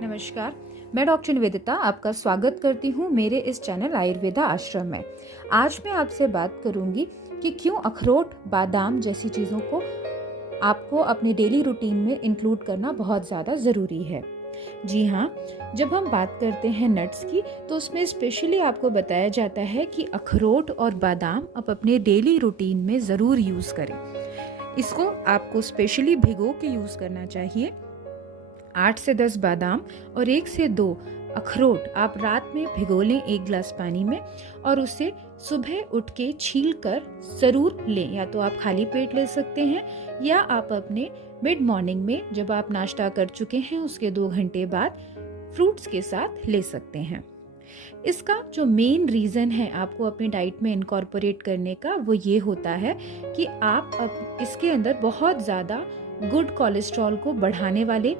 नमस्कार, मैं डॉक्टर निवेदिता आपका स्वागत करती हूँ मेरे इस चैनल आयुर्वेदा आश्रम में। आज मैं आपसे बात करूँगी कि क्यों अखरोट, बादाम जैसी चीज़ों को आपको अपने डेली रूटीन में इंक्लूड करना बहुत ज़्यादा ज़रूरी है। जी हाँ, जब हम बात करते हैं नट्स की तो उसमें स्पेशली आपको बताया जाता है कि अखरोट और बादाम आप अपने डेली रूटीन में ज़रूर यूज़ करें। इसको आपको स्पेशली भिगो के यूज़ करना चाहिए। 8 से 10 बादाम और 1 से 2 अखरोट आप रात में भिगो लें 1 गिलास पानी में और उसे सुबह उठ के छील कर ज़रूर लें। या तो आप खाली पेट ले सकते हैं या आप अपने मिड मॉर्निंग में जब आप नाश्ता कर चुके हैं उसके 2 घंटे बाद फ्रूट्स के साथ ले सकते हैं। इसका जो मेन रीज़न है आपको अपनी डाइट में इनकॉर्पोरेट करने का वो ये होता है कि आप अब इसके अंदर बहुत ज़्यादा गुड कोलेस्ट्रॉल को बढ़ाने वाले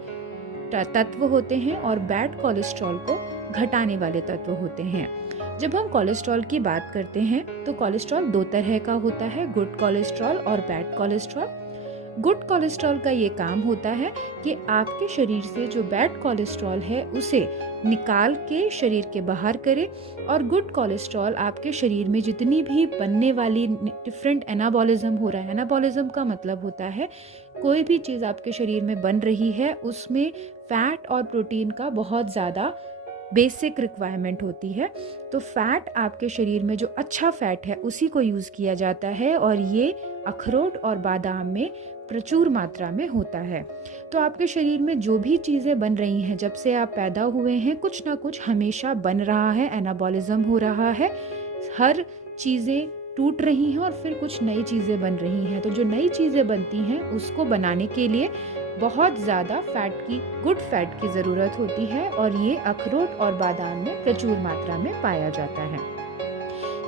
तत्व होते हैं और बैड कोलेस्ट्रॉल को घटाने वाले तत्व होते हैं। जब हम कोलेस्ट्रॉल की बात करते हैं तो कोलेस्ट्रॉल 2 तरह का होता है, गुड कोलेस्ट्रॉल और बैड कोलेस्ट्रॉल। गुड कोलेस्ट्रॉल का ये काम होता है कि आपके शरीर से जो बैड कोलेस्ट्रॉल है उसे निकाल के शरीर के बाहर करे और गुड कोलेस्ट्रॉल आपके शरीर में जितनी भी बनने वाली डिफरेंट एनाबॉलिज्म हो रहा है, एनाबॉलिज्म का मतलब होता है कोई भी चीज़ आपके शरीर में बन रही है उसमें फैट और प्रोटीन का बहुत ज़्यादा बेसिक रिक्वायरमेंट होती है। तो फैट आपके शरीर में जो अच्छा फैट है उसी को यूज़ किया जाता है और ये अखरोट और बादाम में प्रचुर मात्रा में होता है। तो आपके शरीर में जो भी चीज़ें बन रही हैं जब से आप पैदा हुए हैं कुछ ना कुछ हमेशा बन रहा है, एनाबॉलिज्म हो रहा है, हर चीज़ें टूट रही हैं और फिर कुछ नई चीज़ें बन रही हैं। तो जो नई चीज़ें बनती हैं उसको बनाने के लिए बहुत ज़्यादा गुड फैट की ज़रूरत होती है और ये अखरोट और बादाम में प्रचुर मात्रा में पाया जाता है।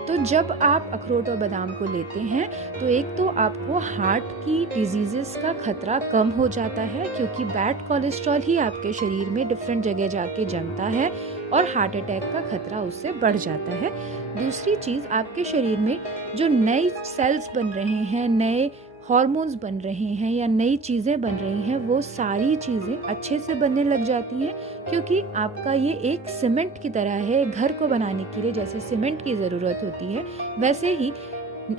तो जब आप अखरोट और बादाम को लेते हैं तो एक तो आपको हार्ट की डिजीजेस का खतरा कम हो जाता है क्योंकि बैड कोलेस्ट्रॉल ही आपके शरीर में डिफरेंट जगह जाके जमता है और हार्ट अटैक का खतरा उससे बढ़ जाता है। दूसरी चीज़, आपके शरीर में जो नए सेल्स बन रहे हैं, नए हॉर्मोन्स बन रहे हैं या नई चीज़ें बन रही हैं वो सारी चीज़ें अच्छे से बनने लग जाती हैं क्योंकि आपका ये एक सीमेंट की तरह है। घर को बनाने के लिए जैसे सीमेंट की ज़रूरत होती है वैसे ही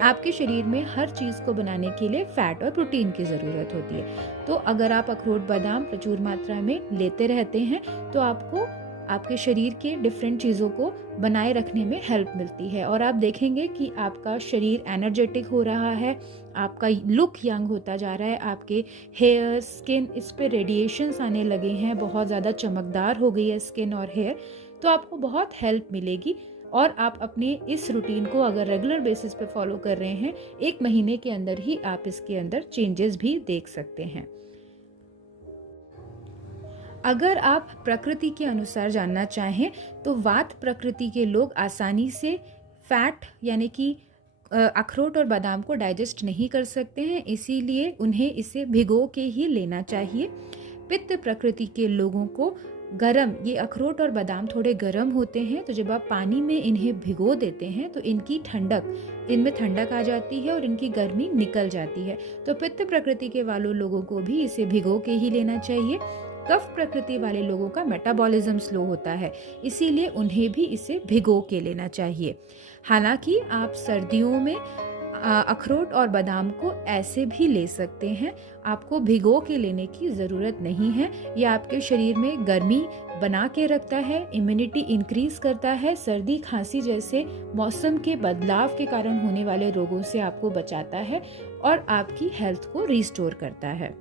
आपके शरीर में हर चीज़ को बनाने के लिए फैट और प्रोटीन की ज़रूरत होती है। तो अगर आप अखरोट बादाम प्रचुर मात्रा में लेते रहते हैं तो आपको आपके शरीर के डिफरेंट चीज़ों को बनाए रखने में हेल्प मिलती है और आप देखेंगे कि आपका शरीर एनर्जेटिक हो रहा है, आपका लुक यंग होता जा रहा है, आपके हेयर, स्किन, इस पे रेडिएशंस आने लगे हैं, बहुत ज़्यादा चमकदार हो गई है स्किन और हेयर। तो आपको बहुत हेल्प मिलेगी और आप अपने इस रूटीन को अगर रेगुलर बेसिस पे फॉलो कर रहे हैं 1 महीने के अंदर ही आप इसके अंदर चेंजेस भी देख सकते हैं। अगर आप प्रकृति के अनुसार जानना चाहें तो वात प्रकृति के लोग आसानी से फैट यानी कि अखरोट और बादाम को डाइजेस्ट नहीं कर सकते हैं, इसीलिए उन्हें इसे भिगो के ही लेना चाहिए। पित्त प्रकृति के लोगों को ये अखरोट और बादाम थोड़े गर्म होते हैं तो जब आप पानी में इन्हें भिगो देते हैं तो इनमें ठंडक आ जाती है और इनकी गर्मी निकल जाती है। तो पित्त प्रकृति के वालों लोगों को भी इसे भिगो के ही लेना चाहिए। कफ प्रकृति वाले लोगों का मेटाबॉलिज्म स्लो होता है इसीलिए उन्हें भी इसे भिगो के लेना चाहिए। हालांकि आप सर्दियों में अखरोट और बादाम को ऐसे भी ले सकते हैं, आपको भिगो के लेने की ज़रूरत नहीं है। यह आपके शरीर में गर्मी बना के रखता है, इम्यूनिटी इंक्रीज करता है, सर्दी खांसी जैसे मौसम के बदलाव के कारण होने वाले रोगों से आपको बचाता है और आपकी हेल्थ को रिस्टोर करता है।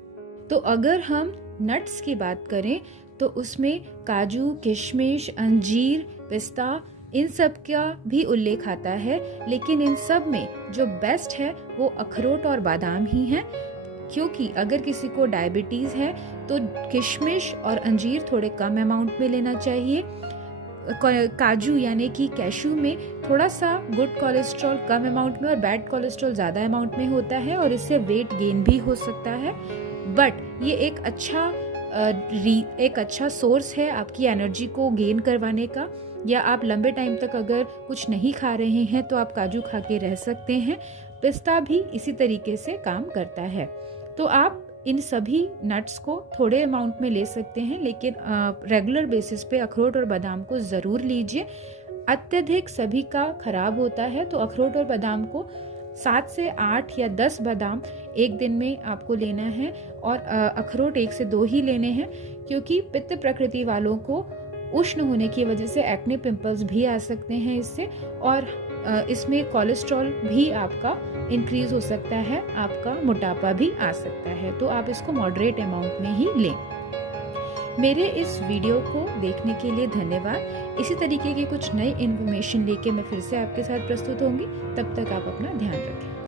तो अगर हम नट्स की बात करें तो उसमें काजू, किशमिश, अंजीर, पिस्ता इन सब का भी उल्लेख आता है, लेकिन इन सब में जो बेस्ट है वो अखरोट और बादाम ही हैं क्योंकि अगर किसी को डायबिटीज़ है तो किशमिश और अंजीर थोड़े कम अमाउंट में लेना चाहिए। काजू यानी कि कैशू में थोड़ा सा गुड कोलेस्ट्रॉल कम अमाउंट में और बैड कोलेस्ट्रॉल ज़्यादा अमाउंट में होता है और इससे वेट गेन भी हो सकता है, बट ये एक अच्छा सोर्स है आपकी एनर्जी को गेन करवाने का। या आप लंबे टाइम तक अगर कुछ नहीं खा रहे हैं तो आप काजू खा के रह सकते हैं। पिस्ता भी इसी तरीके से काम करता है। तो आप इन सभी नट्स को थोड़े अमाउंट में ले सकते हैं, लेकिन रेगुलर बेसिस पे अखरोट और बादाम को ज़रूर लीजिए। अत्यधिक सभी का खराब होता है, तो अखरोट और बादाम को 7 से 8 या 10 बादाम एक दिन में आपको लेना है, और अखरोट 1 से 2 ही लेने हैं, क्योंकि पित्त प्रकृति वालों को उष्ण होने की वजह से एक्ने पिंपल्स भी आ सकते हैं इससे, और इसमें कोलेस्ट्रॉल भी आपका इंक्रीज हो सकता है, आपका मोटापा भी आ सकता है। तो आप इसको मॉडरेट अमाउंट में ही लें। मेरे इस वीडियो को देखने के लिए धन्यवाद। इसी तरीके की कुछ नई इन्फॉर्मेशन लेके मैं फिर से आपके साथ प्रस्तुत होंगी। तब तक आप अपना ध्यान रखें।